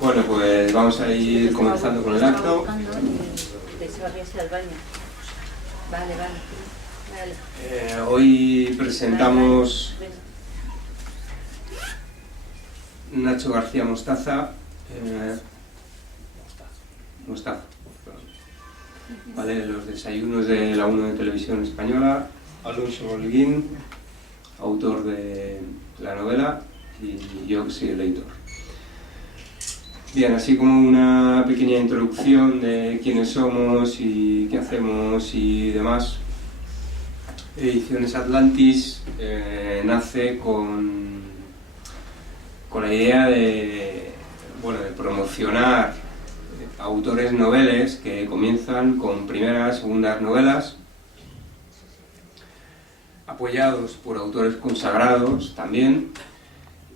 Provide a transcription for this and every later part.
Bueno, pues vamos a ir comenzando con el acto. Hoy presentamos Nacho García Mostaza, ¿vale? Los desayunos de la 1 de Televisión Española, Alonso Holguín, autor de la novela, y yo que soy el editor. Bien, así como una pequeña introducción de quiénes somos y qué hacemos y demás. Ediciones Atlantis nace con la idea de promocionar autores noveles que comienzan con primeras, segundas novelas, apoyados por autores consagrados también,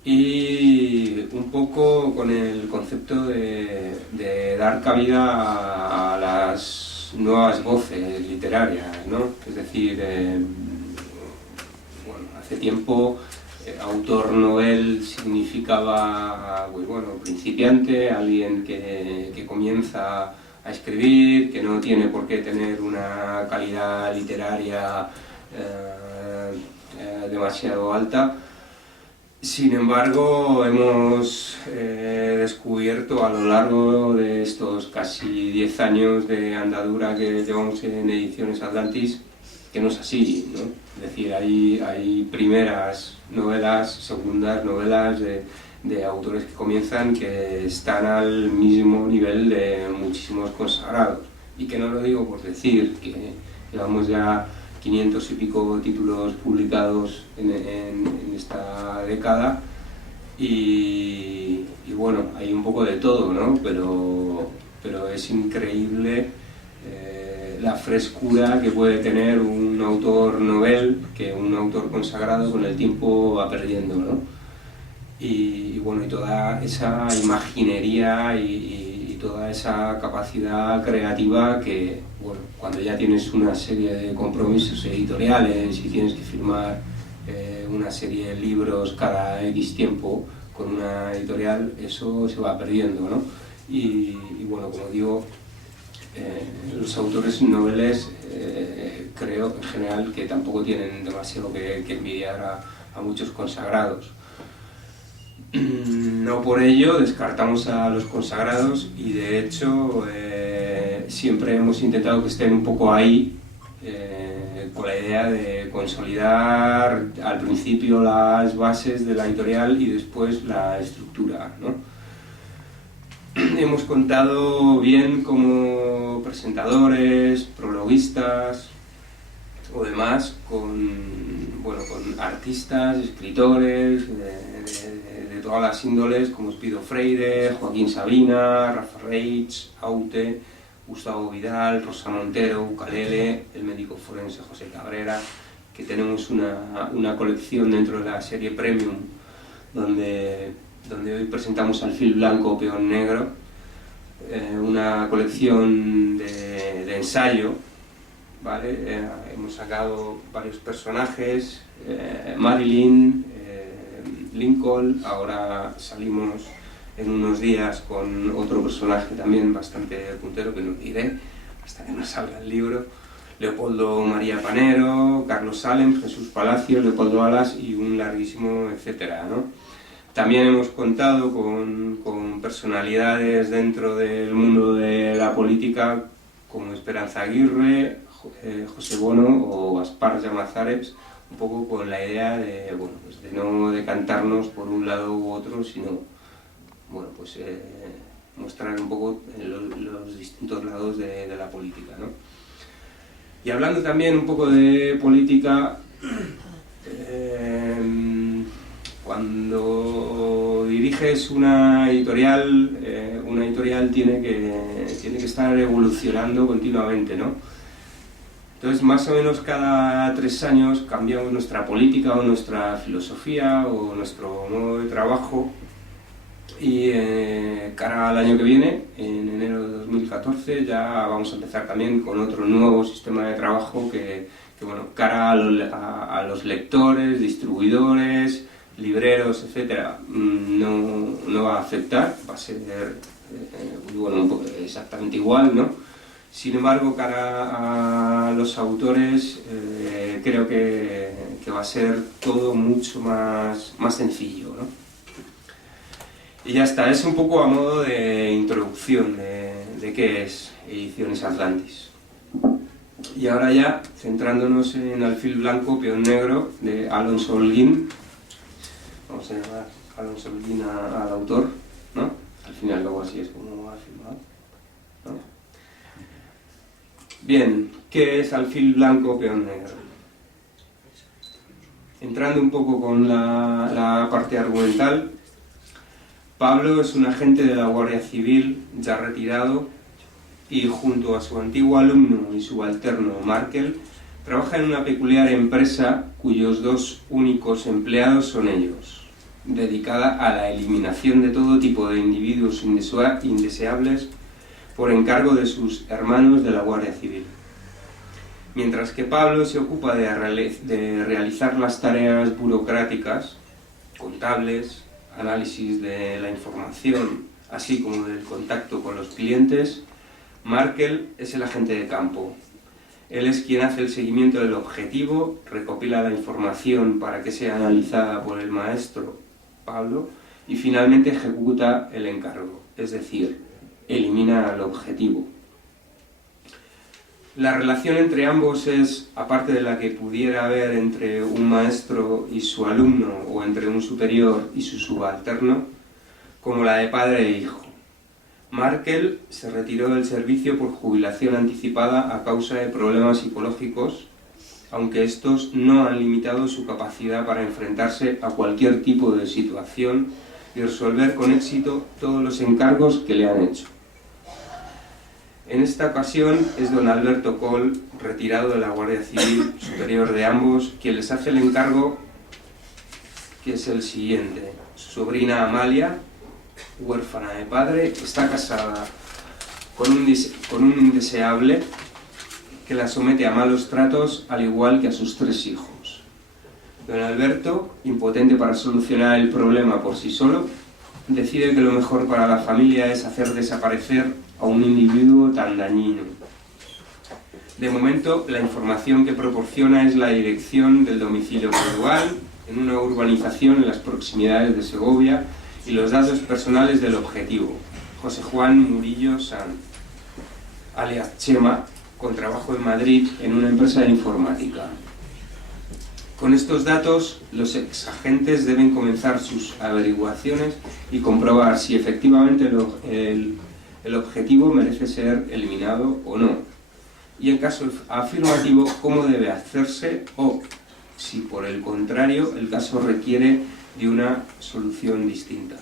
y un poco con el concepto de dar cabida a las nuevas voces literarias, ¿no? Es decir, hace tiempo autor novel significaba principiante, alguien que comienza a escribir, que no tiene por qué tener una calidad literaria demasiado alta. Sin embargo, hemos descubierto a lo largo de estos casi 10 años de andadura que llevamos en Ediciones Atlantis que no es así, ¿no? Es decir, hay primeras novelas, segundas novelas de autores que comienzan que están al mismo nivel de muchísimos consagrados. Y que no lo digo por decir, que llevamos ya 500 y pico títulos publicados en esta década y bueno, hay un poco de todo, ¿no? Pero es increíble la frescura que puede tener un autor novel que un autor consagrado con el tiempo va perdiendo, ¿no? Y toda esa imaginería y toda esa capacidad creativa que, cuando ya tienes una serie de compromisos editoriales y tienes que firmar una serie de libros cada X tiempo con una editorial, eso se va perdiendo, ¿no? Como digo, los autores noveles creo en general que tampoco tienen demasiado que envidiar a muchos consagrados. No por ello descartamos a los consagrados y de hecho siempre hemos intentado que estén un poco ahí con la idea de consolidar al principio las bases de la editorial y después la estructura, ¿no? Hemos contado bien como presentadores, prologuistas o demás con artistas, escritores de todas las índoles como Espido Freire, Joaquín Sabina, Rafa Reich, Aute, Gustavo Vidal, Rosa Montero, Ucalele, el médico forense José Cabrera, que tenemos una colección dentro de la serie Premium donde hoy presentamos Alfil Blanco, Peón Negro, una colección de ensayo, ¿vale? Hemos sacado varios personajes, Marilyn, Lincoln, ahora salimos en unos días con otro personaje también bastante puntero que no diré hasta que nos salga el libro, Leopoldo María Panero, Carlos Salem, Jesús Palacio, Leopoldo Alas y un larguísimo etcétera, ¿no? También hemos contado con personalidades dentro del mundo de la política como Esperanza Aguirre, José Bono o Gaspar Llamazares, un poco con la idea de no decantarnos por un lado u otro, sino mostrar un poco los distintos lados de la política, ¿no? Y hablando también un poco de política, cuando diriges una editorial tiene que estar evolucionando continuamente, ¿no? Entonces, más o menos cada 3 años cambiamos nuestra política o nuestra filosofía o nuestro modo de trabajo y cara al año que viene, en enero de 2014, ya vamos a empezar también con otro nuevo sistema de trabajo que cara a los lectores, distribuidores, libreros, etcétera, no va a afectar, va a ser bueno, un poco exactamente igual, ¿no? Sin embargo, cara a los autores, creo que va a ser todo mucho más sencillo, ¿no? Y ya está, es un poco a modo de introducción de qué es Ediciones Atlantis. Y ahora ya, centrándonos en Alfil Blanco, Peón Negro, de Alonso Holguín. Vamos a llamar Alonso Holguín al autor, ¿no? Al final luego así es como ha firmado, ¿no? Bien, ¿qué es Alfil Blanco, Peón Negro? Entrando un poco con la parte argumental, Pablo es un agente de la Guardia Civil ya retirado y junto a su antiguo alumno y subalterno Markel trabaja en una peculiar empresa cuyos dos únicos empleados son ellos, dedicada a la eliminación de todo tipo de individuos indeseables por encargo de sus hermanos de la Guardia Civil. Mientras que Pablo se ocupa de realizar las tareas burocráticas, contables, análisis de la información, así como del contacto con los clientes, Markel es el agente de campo. Él es quien hace el seguimiento del objetivo, recopila la información para que sea analizada por el maestro, Pablo, y finalmente ejecuta el encargo, es decir, elimina al objetivo. La relación entre ambos es, aparte de la que pudiera haber entre un maestro y su alumno o entre un superior y su subalterno, como la de padre e hijo. Markel se retiró del servicio por jubilación anticipada a causa de problemas psicológicos, aunque estos no han limitado su capacidad para enfrentarse a cualquier tipo de situación y resolver con éxito todos los encargos que le han hecho. En esta ocasión es don Alberto Coll, retirado de la Guardia Civil superior de ambos, quien les hace el encargo, que es el siguiente. Su sobrina Amalia, huérfana de padre, está casada con un indeseable que la somete a malos tratos, al igual que a sus 3 hijos. Don Alberto, impotente para solucionar el problema por sí solo, decide que lo mejor para la familia es hacer desaparecer a un individuo tan dañino. De momento, la información que proporciona es la dirección del domicilio conyugal en una urbanización en las proximidades de Segovia y los datos personales del objetivo, José Juan Murillo Sanz, alias Chema, con trabajo en Madrid en una empresa de informática. Con estos datos, los exagentes deben comenzar sus averiguaciones y comprobar si efectivamente el objetivo merece ser eliminado o no, y en caso afirmativo, cómo debe hacerse o, si por el contrario, el caso requiere de una solución distinta.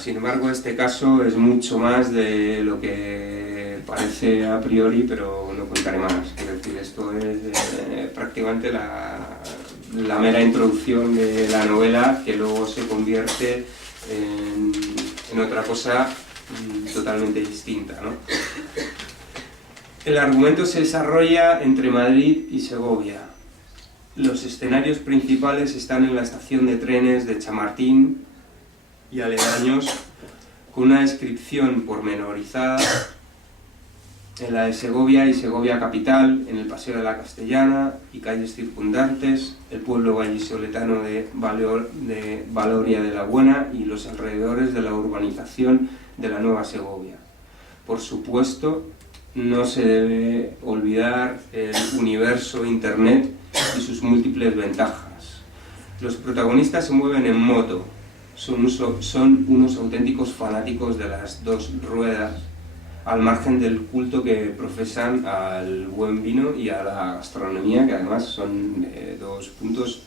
Sin embargo, este caso es mucho más de lo que parece a priori, pero no contaré más. Quiero decir, esto es prácticamente la mera introducción de la novela, que luego se convierte en otra cosa totalmente distinta, ¿no? El argumento se desarrolla entre Madrid y Segovia. Los escenarios principales están en la estación de trenes de Chamartín y aledaños, con una descripción pormenorizada en la de Segovia y Segovia capital, en el Paseo de la Castellana y calles circundantes, el pueblo vallisoletano de Valoria de la Buena y los alrededores de la urbanización de la Nueva Segovia. Por supuesto, no se debe olvidar el universo Internet y sus múltiples ventajas. Los protagonistas se mueven en moto, son unos auténticos fanáticos de las 2 ruedas, al margen del culto que profesan al buen vino y a la gastronomía, que además son 2 puntos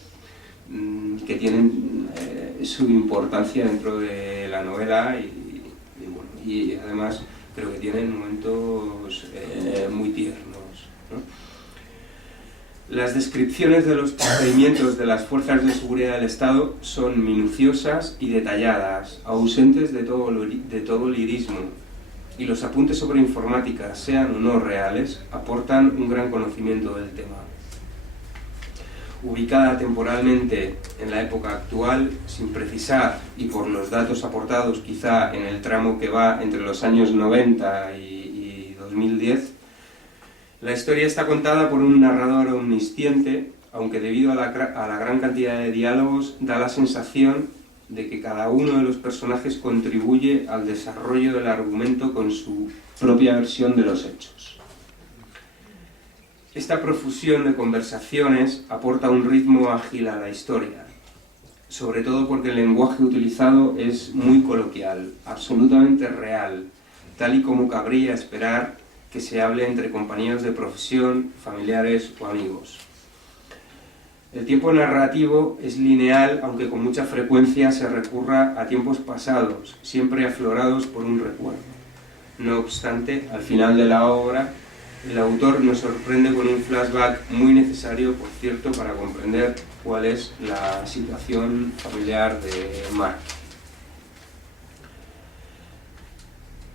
que tienen su importancia dentro de la novela y además creo que tienen momentos muy tiernos, ¿no? Las descripciones de los procedimientos de las fuerzas de seguridad del Estado son minuciosas y detalladas, ausentes de todo lirismo, y los apuntes sobre informática, sean o no reales, aportan un gran conocimiento del tema. ubicada temporalmente en la época actual, sin precisar, y por los datos aportados quizá en el tramo que va entre los años 90 y 2010, la historia está contada por un narrador omnisciente, aunque debido a la gran cantidad de diálogos da la sensación de que cada uno de los personajes contribuye al desarrollo del argumento con su propia versión de los hechos. Esta profusión de conversaciones aporta un ritmo ágil a la historia, sobre todo porque el lenguaje utilizado es muy coloquial, absolutamente real, tal y como cabría esperar que se hable entre compañeros de profesión, familiares o amigos. El tiempo narrativo es lineal, aunque con mucha frecuencia se recurra a tiempos pasados, siempre aflorados por un recuerdo. No obstante, al final de la obra, el autor nos sorprende con un flashback muy necesario, por cierto, para comprender cuál es la situación familiar de Mark.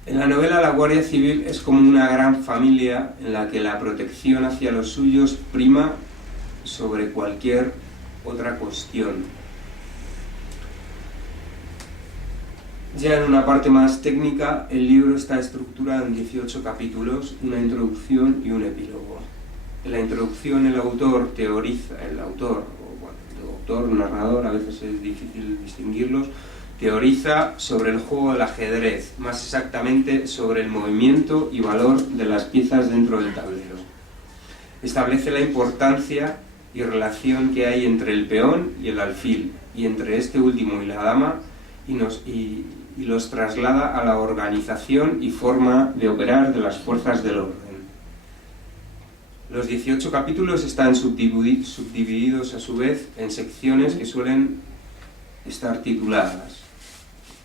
En la novela, la Guardia Civil es como una gran familia en la que la protección hacia los suyos prima sobre cualquier otra cuestión. Ya en una parte más técnica, el libro está estructurado en 18 capítulos, una introducción y un epílogo. En la introducción el autor teoriza, el autor, narrador, a veces es difícil distinguirlos, teoriza sobre el juego del ajedrez, más exactamente sobre el movimiento y valor de las piezas dentro del tablero. Establece la importancia y relación que hay entre el peón y el alfil, y entre este último y la dama, y los traslada a la organización y forma de operar de las fuerzas del orden. Los 18 capítulos están subdivididos a su vez en secciones que suelen estar tituladas,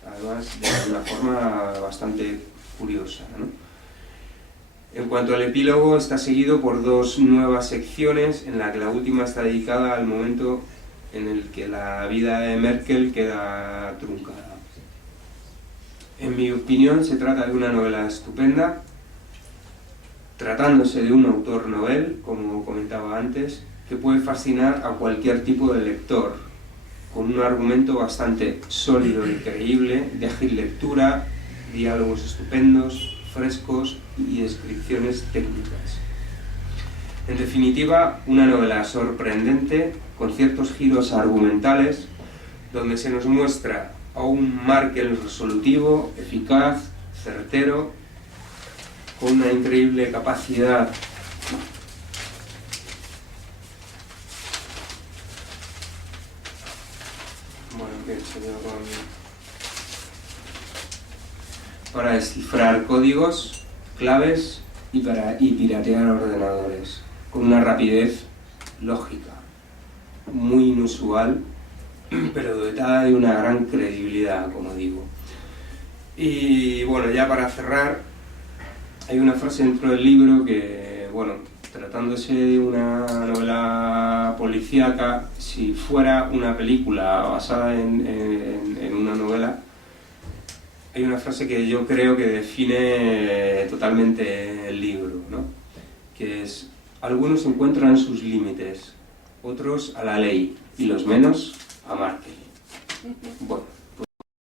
además de una forma bastante curiosa, ¿no? En cuanto al epílogo, está seguido por dos nuevas secciones, en la que la última está dedicada al momento en el que la vida de Merkel queda truncada. En mi opinión, se trata de una novela estupenda, tratándose de un autor novel, como comentaba antes, que puede fascinar a cualquier tipo de lector, con un argumento bastante sólido y creíble, de ágil lectura, diálogos estupendos, frescos y descripciones técnicas. En definitiva, una novela sorprendente, con ciertos giros argumentales, donde se nos muestra a un Markel resolutivo, eficaz, certero, con una increíble capacidad para descifrar códigos, claves y piratear ordenadores, con una rapidez lógica, muy inusual, pero dotada de una gran credibilidad, como digo. Y bueno, ya para cerrar, hay una frase dentro del libro que, bueno, tratándose de una novela policíaca, si fuera una película basada en una novela, hay una frase que yo creo que define totalmente el libro, ¿no? Que es: algunos encuentran sus límites, otros a la ley, y los menos a Markel. Bueno,